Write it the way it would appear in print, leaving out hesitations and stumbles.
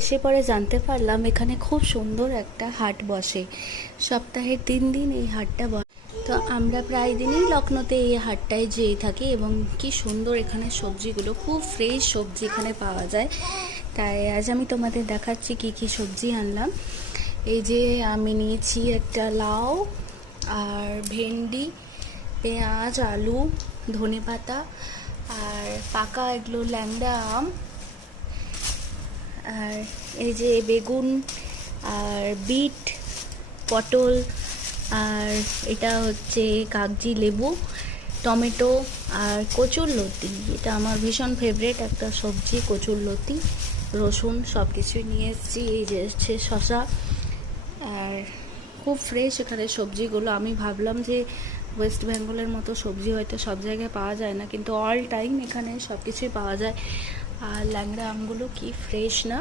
এসে পরে জানতে পারলাম এখানে খুব সুন্দর একটা হাট বসে। সপ্তাহে 3 দিন এই হাটটা বসে। তো আমরা প্রায় দিনই লখনৌতে এই হাটটায় যেয়ে থাকি এবং কি সুন্দর এখানে সবজিগুলো, খুব ফ্রেশ সবজি এখানে পাওয়া যায়। তাই আজ আমি তোমাদের দেখাচ্ছি কি কি সবজি আনলাম। এই যে আমি নিয়েছি একটা লাউ আর ভেন্ডি, পেঁয়াজ, আলু, ধনেপাতা আর পাকা এগুলো ল্যাংড়া আম, আর এই যে বেগুন আর বিট, পটল, আর এটা হচ্ছে কাগজি লেবু, টমেটো আর কচুরলতি। এটা আমার ভীষণ ফেভারিট একটা সবজি, কচুরলতি, রসুন সব কিছুই নিয়ে এসেছি। এই যে হচ্ছে শসা। আর খুব ফ্রেশ এখানে সবজিগুলো। আমি ভাবলাম যে ওয়েস্ট বেঙ্গলের মতো সবজি হয়তো সব জায়গায় পাওয়া যায় না, কিন্তু অল টাইম এখানে সব কিছুই পাওয়া যায়। আর ল্যাংড়া আমগুলো কি ফ্রেশ না!